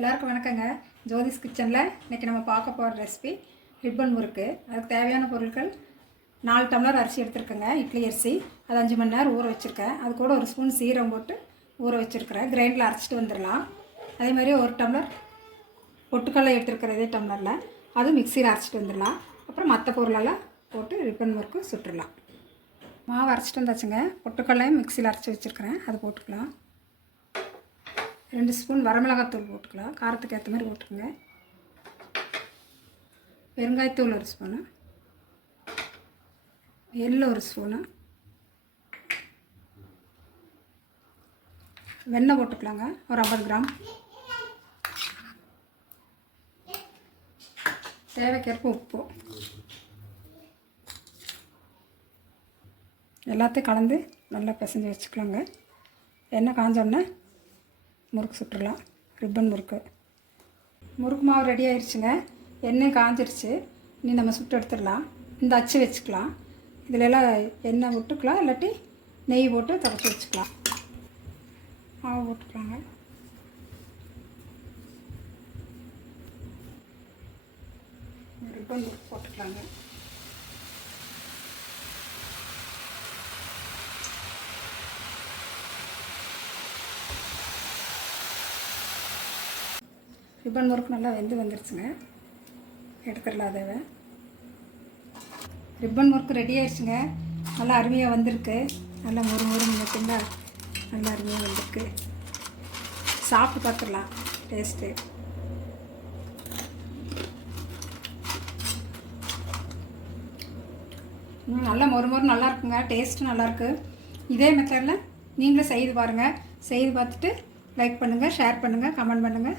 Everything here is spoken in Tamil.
எல்லாருக்கும் வணக்கங்க. ஜோதிஸ் கிச்சனில் இன்றைக்கி நம்ம பார்க்க போகிற ரெசிபி ரிப்பன் முறுக்கு. அதுக்கு தேவையான பொருட்கள் நாலு டம்ளர் அரிசி எடுத்துருக்கேங்க. இட்லி அரிசி அது அஞ்சு மணி நேரம் ஊற வச்சுருக்கேன். அது கூட ஒரு ஸ்பூன் சீரம் போட்டு ஊற வச்சுருக்கிறேன். கிரைண்டில் அரைச்சிட்டு வந்துடலாம். அதே மாதிரி ஒரு டம்ளர் பொட்டுக்கடலை எடுத்துருக்கிற இதே டம்ளரில் அதுவும் மிக்சியில் அரைச்சிட்டு வந்துடலாம். அப்புறம் மற்ற பொருளெல்லாம் போட்டு ரிப்பன் முறுக்கு சுட்டுடலாம். மாவு அரைச்சிட்டு வந்தாச்சுங்க. பொட்டுக்கடலையும் மிக்சியில் அரைச்சி வச்சுருக்கிறேன். அது போட்டுக்கலாம். ரெண்டு ஸ்பூன் வரமிளகாத்தூள் போட்டுக்கலாம். காரத்துக்கு ஏற்ற மாதிரி போட்டுக்கோங்க. பெருங்காயத்தூள் ஒரு ஸ்பூனு. எள்ளு ஒரு ஸ்பூனு. வெண்ணெய் போட்டுக்கலாங்க. ஒரு ஐம்பது கிராம். தேவைக்கேற்ப உப்பு. எல்லாத்தையும் கலந்து நல்லா பிசைஞ்சு வச்சுக்கலாங்க. எண்ணெய் காஞ்சோடனே முறுக்கு சுட்டுடலாம். ரிப்பன் முறுக்கு. முறுக்கு மாவு ரெடி ஆயிடுச்சுங்க எண்ணெய் காஞ்சிருச்சு. இனி நம்ம சுட்டு எடுத்துடலாம். இந்த அச்சு வச்சுக்கலாம். இதில் எல்லாம் எண்ணெய் விட்டுக்கலாம். இல்லாட்டி நெய் போட்டு தொடச்சி வச்சுக்கலாம். மாவு போட்டுக்கலாங்க. ரிப்பன் முறுக்கு போட்டுக்கலாங்க. ரிப்பன் முறுக்கு நல்லா வெந்து வந்துருச்சுங்க. எடுத்துடலாம் அதை. ரிப்பன் முறுக்கு ரெடி ஆயிடுச்சுங்க. நல்லா அருமையாக வந்திருக்கு. நல்லா மொறு மொறு பார்த்தீங்களா நல்லா அருமையாக வந்திருக்கு. சாப்பிட்டு பார்த்துடலாம். டேஸ்ட்டு ம், நல்லா மொறு மொறு நல்லா இருக்குங்க. டேஸ்ட்டும் நல்லாயிருக்கு இதே மெத்தடில் நீங்களும் செய்து பாருங்கள் செய்து பார்த்துட்டு லைக் பண்ணுங்கள் ஷேர் பண்ணுங்கள் கமெண்ட் பண்ணுங்கள்